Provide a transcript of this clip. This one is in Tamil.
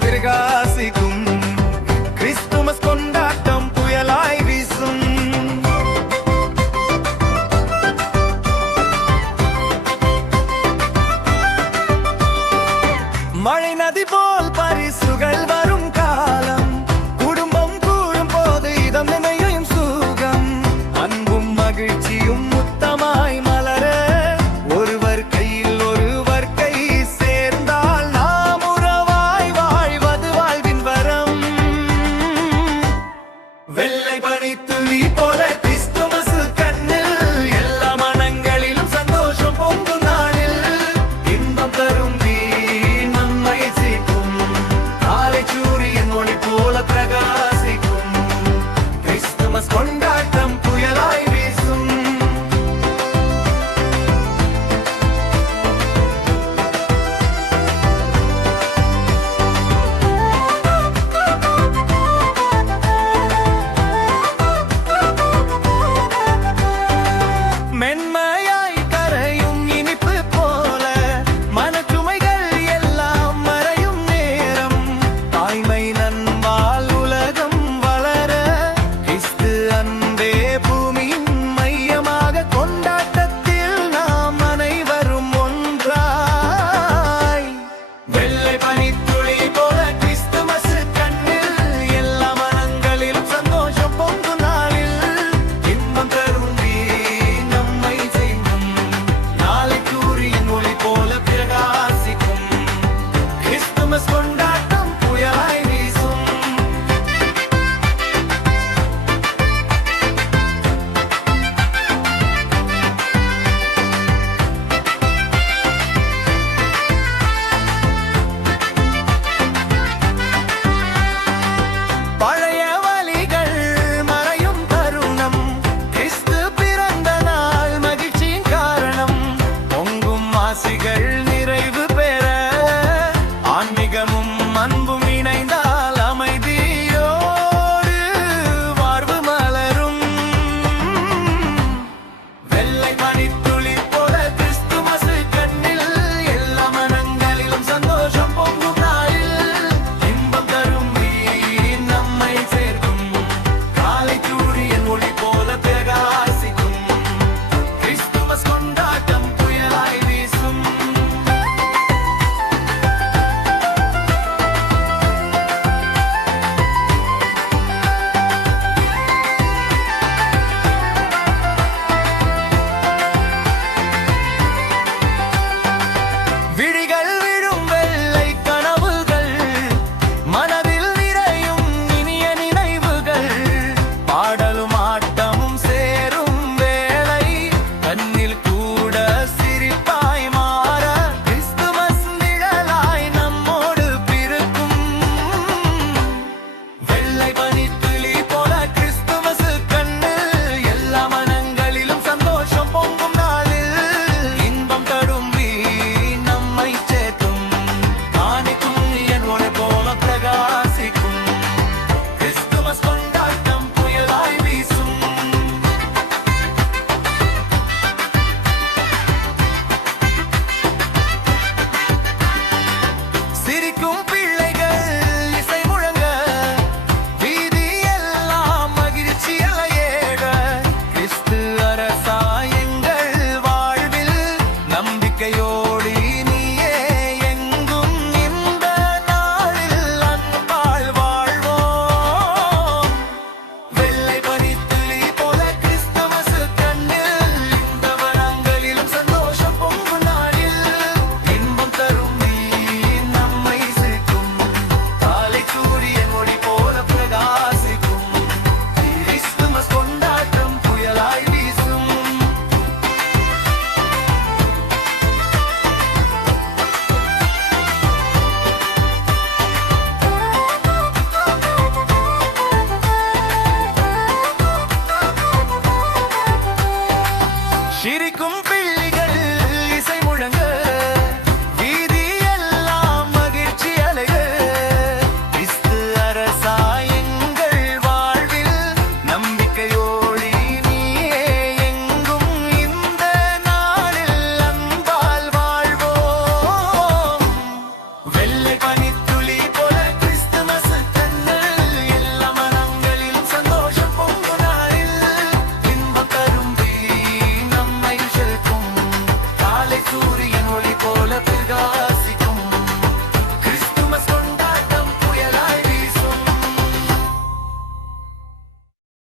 பிரகாசிக்கும். கிறிஸ்துமஸ் கொண்டாட்டம் புயலாய் வீசும். மழை நதி போல் பரிசுகள் வரும் காலம். குடும்பம் கூடும் போது இதம் நினையும் சுகம். அன்பும் மகிழ்ச்சியும் முத்தமாய் மலர ஒருவர் கையில் ஒருவர் கை சேர்ந்தால் நாம் உறவாய் வாழ்வது வாழ்வின் வரம். வெள்ளை பனித்துளி போல கிறிஸ்துமஸ் கண்ணில் எல்லா மனங்களிலும் சந்தோஷம் பொங்கும் நாளில் இன்பம் தரும் நம்மை சேர்க்கும். காலை சூரியன் ஒளி போல பிரகாசிக்கும். கிறிஸ்துமஸ் கொண்டாட்டம் புயலாய் வீசும். மென்மையாய் கரையும் இனிப்பு போல மனச்சுமைகள் எல்லாம் மறையும் நேரம். தாய்மை நன்பால் உலகம் வளர கிறிஸ்து அன்பே பூமியின் மையமாக கொண்டாட்டத்தில் நாம் அனைவரும் ஒன்றாய். வெள்ளை பனித்துளி போல கிறிஸ்துமஸ் கண்ணில் எல்லா மனங்களிலும் சந்தோஷம் பொங்கும் நாளில் இன்பம் தரும் நம்மை செய்யும். நாளை சூரியன் ஒளி போல பிரகாசிக்கும். கிறிஸ்துமஸ் கொண்டாட்டம் புயலாய் வீசும். பழைய வலிகள் மறையும் தருணம். கிறிஸ்து பிறந்த நாள் மகிழ்ச்சியின் காரணம். பொங்கும் ஆசைகள் நிறைவு பெற ஆன்மீகமும் அன்பும் இணைந்தால் அமைதியோடு வாழ்வு மலரும். வெள்ளை பனித்துளி போல கிறிஸ்துமஸ் கண்ணில் எல்லா மனங்களிலும் சந்தோஷம் பொங்கும் நாளில் இன்பம் தரும் நம்மை சேர்க்கும். காலை சூரியன் ஒளி போல பிரகாசிக்கும். கிறிஸ்துமஸ் கொண்டாட்டம் புயலாய் வீசும். விழிகள் விழும் வெள்ளை கனவுகள். மனதில் நிறையும் இனிய நினைவுகள். பாடலும் ஆட்டமும் சேரும் வேளை கண்ணில் கூட சிரிப்பாய் மாற கிறிஸ்துமஸ் நிழலாய் நம்மோடு பிறக்கும். வெள்ளை பனித்துளி போல கிறிஸ்துமஸ் கண்ணில் எல்லா மனங்களிலும் சந்தோஷம் பொங்கும் நாளில் இன்பம் தரும் நம்மை சேர்க்கும். காலை சூரியன் ஒளி போல பிரகாசிக்கும். கிறிஸ்துமஸ் கொண்டாட்டம் புயலாய் வீசும். சிரிக்கும் பிள்ளைகள் இசை முழங்க வீதி எல்லாம் மகிழ்ச்சி அலையேட. கிறிஸ்து அரசா எங்கள் வாழ்வில் நம்பிக்கையோடு நீயே எங்கும் இந்த நாளில் அன்பால் வாழ்வோம். வெள்ளை பனித்துளி போல கிறிஸ்துமஸ் கண்ணில் இந்த வனங்களிலும் சந்தோஷம் பொங்கும் நாளில் இன்பம் தரும் நம்மை சேர்க்கும். காலை சூரியன் ஒளி போல பிரகாசிக்கும். கிறிஸ்துமஸ் கொண்டாட்டம் புயலாய் வீசும். சிரிக்கும் பிள்ளைகள் இசை முழங்க வீதி எல்லாம் மகிழ்ச்சி அலைக. கிறிஸ்து அரசா எங்கள் வாழ்வில் நம்பிக்கையோடு நீயே எங்கும் இந்த நாளில் அன்பால் வாழ்வோம். வெள்ளை பனி